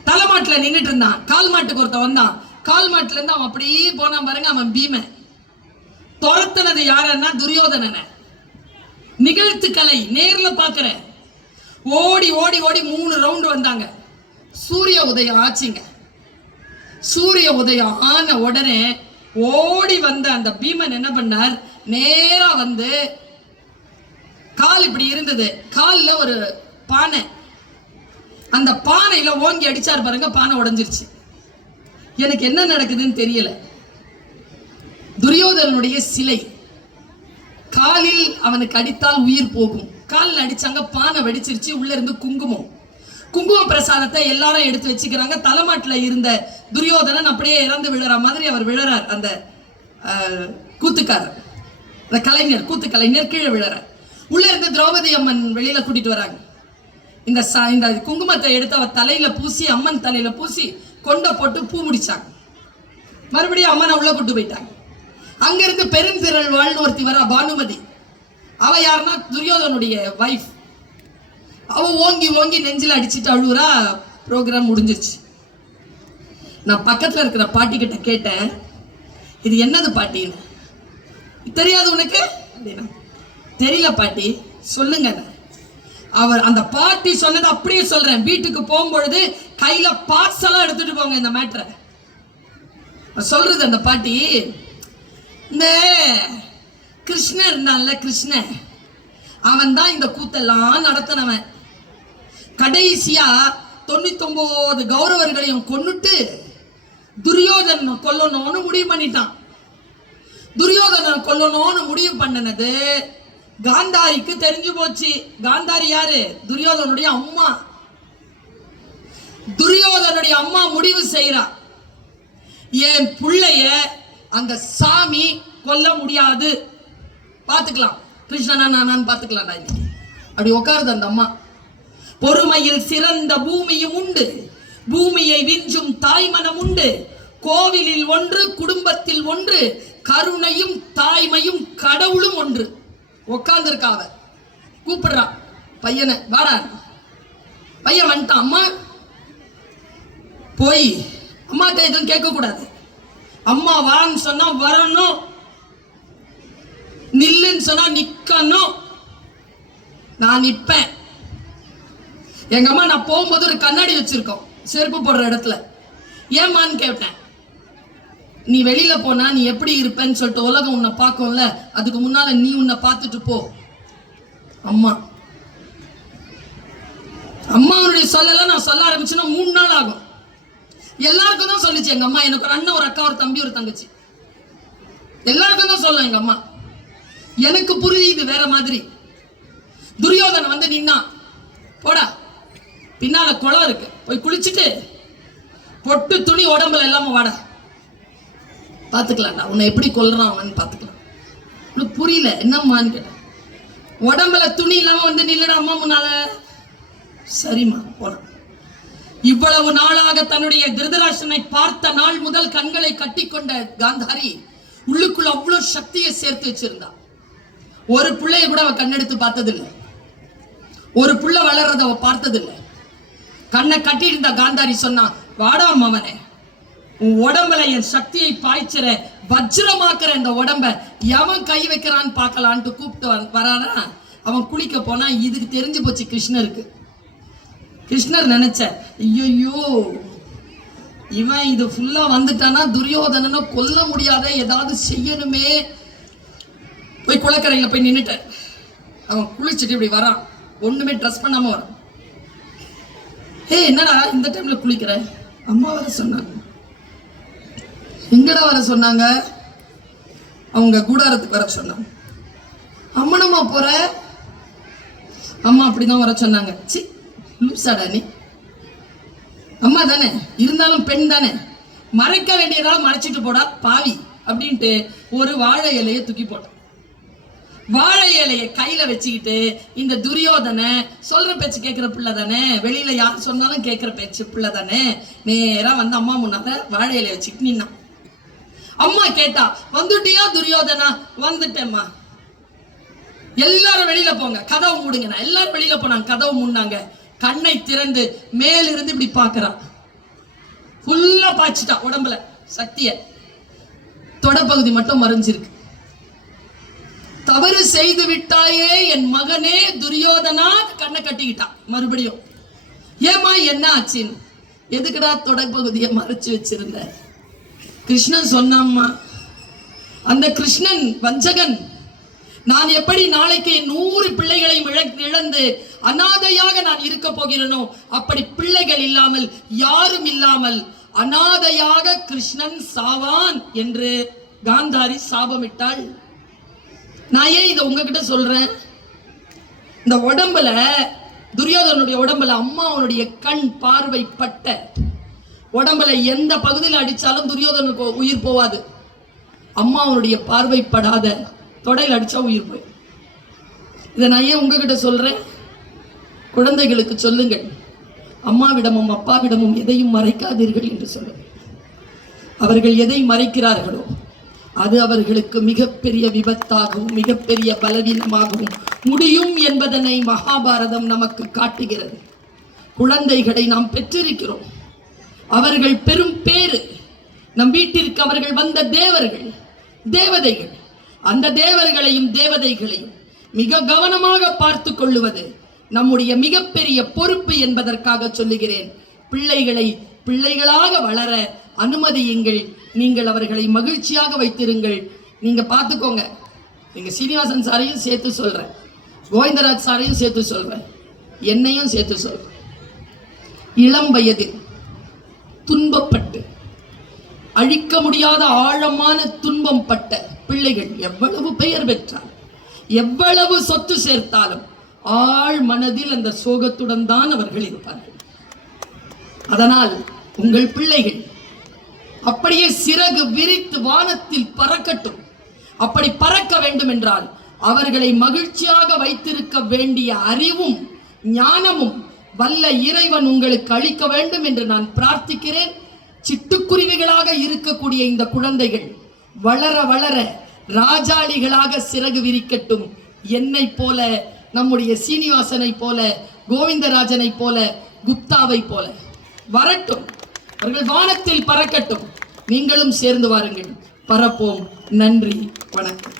தலைமாட்டுல நின்றுட்டு இருந்தான். கால் மாட்டுக்கு ஒருத்தன் வந்தான். கால் மாட்டுல இருந்து அவன் அப்படியே போனான் பாருங்க. அவன் பீமன். துரத்துனது யாருன்னா துரியோதனனை. நிகழ்த்து கலை நேர்ல பாக்குறேன். ஓடி ஓடி ஓடி 3 ரவுண்டு வந்தாங்க. சூரிய உதயம் ஆச்சுங்க. சூரிய உதயம் ஆன உடனே ஓடி வந்த அந்த பீமன் என்ன பண்ணார், நேரா வந்து கால் இப்படி இருந்தது, கால்ல ஒரு பானை, அந்த பானையில ஓங்கி அடிச்சார் பாருங்க. பானை உடைஞ்சிருச்சு. எனக்கு என்ன நடக்குதுன்னு தெரியல. துரியோதனனுடைய சிலை, காலில் அவனுக்கு அடித்தால் உயிர் போகும். காலில் அடிச்சாங்க, பானை வெடிச்சிருச்சு. உள்ள இருந்து குங்குமம் பிரசாதத்தை எல்லாரும் எடுத்து வச்சுக்கிறாங்க. தலைமாட்டுல இருந்த துரியோதனன் அப்படியே இறந்து விழற மாதிரி அவர் விழறார். அந்த கூத்துக்காரர், அந்த கலைஞர், கூத்து கலைஞர் கீழே விழறார். உள்ள இருந்து திரௌபதி அம்மன் வெளியில கூட்டிட்டு வராங்க. இந்த குங்குமத்தை எடுத்து அவர் தலையில பூசி, அம்மன் தலையில பூசி கொண்ட போட்டு பூ முடிச்சாங்க. மறுபடியும் அம்மனை உள்ள கூட்டு போயிட்டாங்க. அங்கிருந்து பெருந்திரள் வாழ்ந்து ஒருத்தி வரா, பானுமதி. அவ யாருன்னா துரியோதனுடைய வைஃப். அவ ஓங்கி ஓங்கி நெஞ்சில அடிச்சுட்டு அழுவுறா. ப்ரோக்ராம் முடிஞ்சிருச்சு. நான் பக்கத்துல இருக்கிற பாட்டி கிட்ட கேட்டேன், இது என்னது பாட்டின்னு. தெரியாது உனக்கு அப்படின்னா, தெரியல பாட்டி சொல்லுங்க. அவர் அந்த பாட்டி சொன்னது அப்படியே சொல்றேன். வீட்டுக்கு போகும்பொழுது கையில பார்சலா எடுத்துட்டு போங்க இந்த மேட்டரை. சொல்றது அந்த பாட்டி, இந்த கிருஷ்ணர் இருந்தான்ல, கிருஷ்ணன், அவன் தான் இந்த கூத்தெல்லாம் நடத்தினவன். கடைசியா 99 கௌரவர்களையும் கொன்னுட்டு துரியோதனனை கொல்லணும்னு முடிவு பண்ணிட்டான். துரியோதனனை கொல்லணும்னு முடிவு பண்ணினது காந்தாரிக்கு தெரிஞ்சு போச்சு. காந்தாரி யாரு? துரியோதனுடைய அம்மா. துரியோதனுடைய அம்மா முடிவு செய்யறா, என் பிள்ளைய அந்த சாமி கொல்ல முடியாது, பாத்துக்கலாம், கிருஷ்ணனா நானான்னு பாத்துக்கலாம். அப்படி உட்காருது அந்த அம்மா. பொறுமையில் சிறந்த பூமியும் உண்டு, பூமியை விஞ்சும் தாய்மனம் உண்டு, கோவிலில் ஒன்று, குடும்பத்தில் ஒன்று, கருணையும் தாய்மையும் கடவுளும் ஒன்று. உட்கார்ந்து இருக்காவ. கூப்பிடுறா பையனை, வாடா. பையன் வந்துட்டான். அம்மா போய் அம்மாட்ட எதுவும் கேட்க கூடாது. அம்மா வான்னு சொன்னா வரணும், நில்லுன்னு சொன்னா நிக்கணும். நான் நிப்பேன். எங்க அம்மா நான் போகும்போது ஒரு கண்ணாடி வச்சிருக்கோம் செருப்பு போடுற இடத்துல. ஏமான்னு கேட்டேன். நீ வெளியில போனா நீ எப்படி இருப்பேன்னு சொல்லிட்டு உலகம் உன்னை பார்க்கும்ல, அதுக்கு முன்னால நீ உன்னை பார்த்துட்டு போ. அம்மா அம்மாவுடைய சொல்லல நான் சொல்ல ஆரம்பிச்சுன்னா 3 நாள் ஆகும். எல்லாருக்கும் தான் சொல்லிச்சு எங்க அம்மா. எனக்கு ஒரு அண்ணன், ஒரு அக்கா, ஒரு தம்பி, ஒரு தங்கச்சி, எல்லாருக்கும் தான் சொல்ல எங்க அம்மா. எனக்கு புரியுது வேற மாதிரி. துரியோதனன் வந்து நின்னா, போடா பின்னால குளம் இருக்கு, போய் குளிச்சுட்டு பொட்டு துணி உடம்புல இல்லாம வாடா, பாத்துக்கலாம்டா, உன்னை எப்படி கொல்றான் அவன் பாத்துக்கலாம். உனக்கு புரியல என்னம்மான்னு கேட்டேன். உடம்புல துணி இல்லாம வந்து நில்லுடா அம்மா முன்னால. சரிம்மா போன. இவ்வளவு நாளாக தன்னுடைய திருதராஷ்டிரனை பார்த்த நாள் முதல் கண்களை கட்டிக்கொண்ட காந்தாரி உள்ளுக்குள்ள அவ்வளவு சக்தியை சேர்த்து வச்சிருந்தா. ஒரு பிள்ளைய கூட அவ கண்ணெடுத்து பார்த்ததில்லை. ஒரு புள்ள வளர்றத அவ பார்த்ததில்லை. கண்ணை கட்டி இருந்த காந்தாரி சொன்னா, வாடா மவனே, உன் உடம்புல என் சக்தியை பாய்ச்சற, வஜ்ரமாக்குற இந்த உடம்ப எவன் கை வைக்கிறான்னு பார்க்கலான்ட்டு கூப்பிட்டு வரானா. அவன் குளிக்க போனா இதுக்கு தெரிஞ்சு போச்சு கிருஷ்ணருக்கு. கிருஷ்ணர் நினைச்ச, ஐயோ இவன் இது ஃபுல்லா வந்துட்டானா துரியோதனனை கொல்ல முடியாத, ஏதாவது செய்யணுமே. போய் குளக்கரையில போய் நின்னுட்ட. அவன் குளிச்சுட்டு இப்படி வரான், ஒண்ணுமே ட்ரெஸ் பண்ணாம வரான். என்னடா இந்த டைம்ல குளிக்கிற? அம்மா வர சொன்னாங்க. எங்கடா வர சொன்னாங்க? அவங்க கூடாரத்துக்கு வர சொன்னாங்க. அம்மனம்மா போற? அம்மா அப்படிதான் வர சொன்னாங்க. சி லூசாடா நீ? அம்மா தானே, இருந்தாலும் பெண் தானே, மறைக்க வேண்டியதா மறைச்சிட்டு போடா பாவி அப்படின்ட்டு ஒரு வாழை இலையை தூக்கி போட்டான். வாழை இலையை கையில வச்சுக்கிட்டு இந்த துரியோதனை சொல்ற பேச்சு கேட்கிற பிள்ளை தானே, வெளியில யார் சொன்னாலும் கேட்கிற பேச்சு பிள்ளை தானே, நேரா வந்து அம்மா முன்னால வாழை இலையை வச்சுக்கிட்டு நின்னான். அம்மா கேட்டா, வந்துட்டியா துரியோதனா? வந்துட்டேம்மா. எல்லாரும் வெளியில போங்க, கதவு மூடுங்க. எல்லாரும் வெளியில போனாங்க, கதவு மூடினாங்க. கண்ணை திறந்து மேலிருந்து இப்படி பாக்குறான். ஃபுல்லா பாய்ச்சிட்டா உடம்புல சக்திய, தொடப்பகுதி மட்டும் மறைஞ்சிருக்கு. தவறு செய்து விட்டாயே என் மகனே துரியோதனா, கண்ணை கட்டிக்கிட்டான். மறுபடியும் ஏமா என்ன ஆச்சுன்னு, எதுக்குடா தொடப்பகுதியை மறைச்சு வச்சிருந்த? கிருஷ்ணன் சொன்னாம்மா, அந்த கிருஷ்ணன் வஞ்சகன். நான் எப்படி நாளைக்கு 100 பிள்ளைகளையும் இழந்து அனாதையாக நான் இருக்க போகிறேனோ, அப்படி பிள்ளைகள் இல்லாமல் யாரும் இல்லாமல் அனாதையாக கிருஷ்ணன் சாவான் என்று காந்தாரி சாபமிட்டாள். நான் ஏன் இதை உங்ககிட்ட சொல்றேன்? இந்த உடம்புல, துரியோதனுடைய உடம்புல அம்மாவனுடைய கண் பார்வை பட்ட உடம்புல எந்த பகுதியில் அடிச்சாலும் துரியோதனுக்கு உயிர் போவாது. அம்மாவனுடைய பார்வைப்படாத தொடையில் அடிச்சா உயிர் போய். இதை நான் ஏன் உங்ககிட்ட சொல்றேன்? குழந்தைகளுக்கு சொல்லுங்கள், அம்மாவிடமும் அப்பாவிடமும் எதையும் மறைக்காதீர்கள் என்று சொல்லுங்கள். அவர்கள் எதை மறைக்கிறார்களோ அது அவர்களுக்கு மிகப்பெரிய விபத்தாகவும் மிகப்பெரிய பலவீனமாகவும் முடியும் என்பதனை மகாபாரதம் நமக்கு காட்டுகிறது. குழந்தைகளை நாம் பெற்றிருக்கிறோம், அவர்கள் பெரும் பேரு. நம் வீட்டிற்கு அவர்கள் வந்த தேவர்கள், தேவதைகள். அந்த தேவர்களையும் தேவதைகளையும் மிக கவனமாக பார்த்து கொள்ளுவது நம்முடைய மிகப்பெரிய பொறுப்பு என்பதற்காக சொல்லுகிறேன். பிள்ளைகளை பிள்ளைகளாக வளர அனுமதியுங்கள். நீங்கள் அவர்களை மகிழ்ச்சியாக வைத்திருங்கள். நீங்க பார்த்துக்கோங்க, நீங்க சீனிவாசன் சாரையும் சேர்த்து சொல்றேன், கோவிந்தராஜ் சாரையும் சேர்த்து சொல்றேன், என்னையும் சேர்த்து சொல்றேன். இளம் வயதில் துன்பப்பட்டு அழிக்க முடியாத ஆழமான துன்பம் பட்ட பிள்ளைகள் எவ்வளவு பெயர் பெற்றால், எவ்வளவு சொத்து சேர்த்தாலும் ஆழ் மனதில் அந்த சோகத்துடன் தான் அவர்கள் இருப்பார்கள். அதனால் உங்கள் பிள்ளைகள் அப்படியே சிறகு விரித்து வானத்தில் பறக்கட்டும். அப்படி பறக்க வேண்டும் என்றால் அவர்களை மகிழ்ச்சியாக வைத்திருக்க வேண்டிய அறிவும் ஞானமும் வல்ல இறைவன் உங்களுக்கு அளிக்க வேண்டும் என்று நான் பிரார்த்திக்கிறேன். சிட்டுக்குருவிகளாக இருக்கக்கூடிய இந்த குழந்தைகள் வளர வளர ராஜாளிகளாக சிறகு விரிக்கட்டும். என்னை போல, நம்முடைய சீனிவாசனை போல, கோவிந்தராஜனை போல, குப்தாவை போல வரட்டும். அவர்கள் வானத்தில் பறக்கட்டும். நீங்களும் சேர்ந்து வாருங்கள், பறப்போம். நன்றி, வணக்கம்.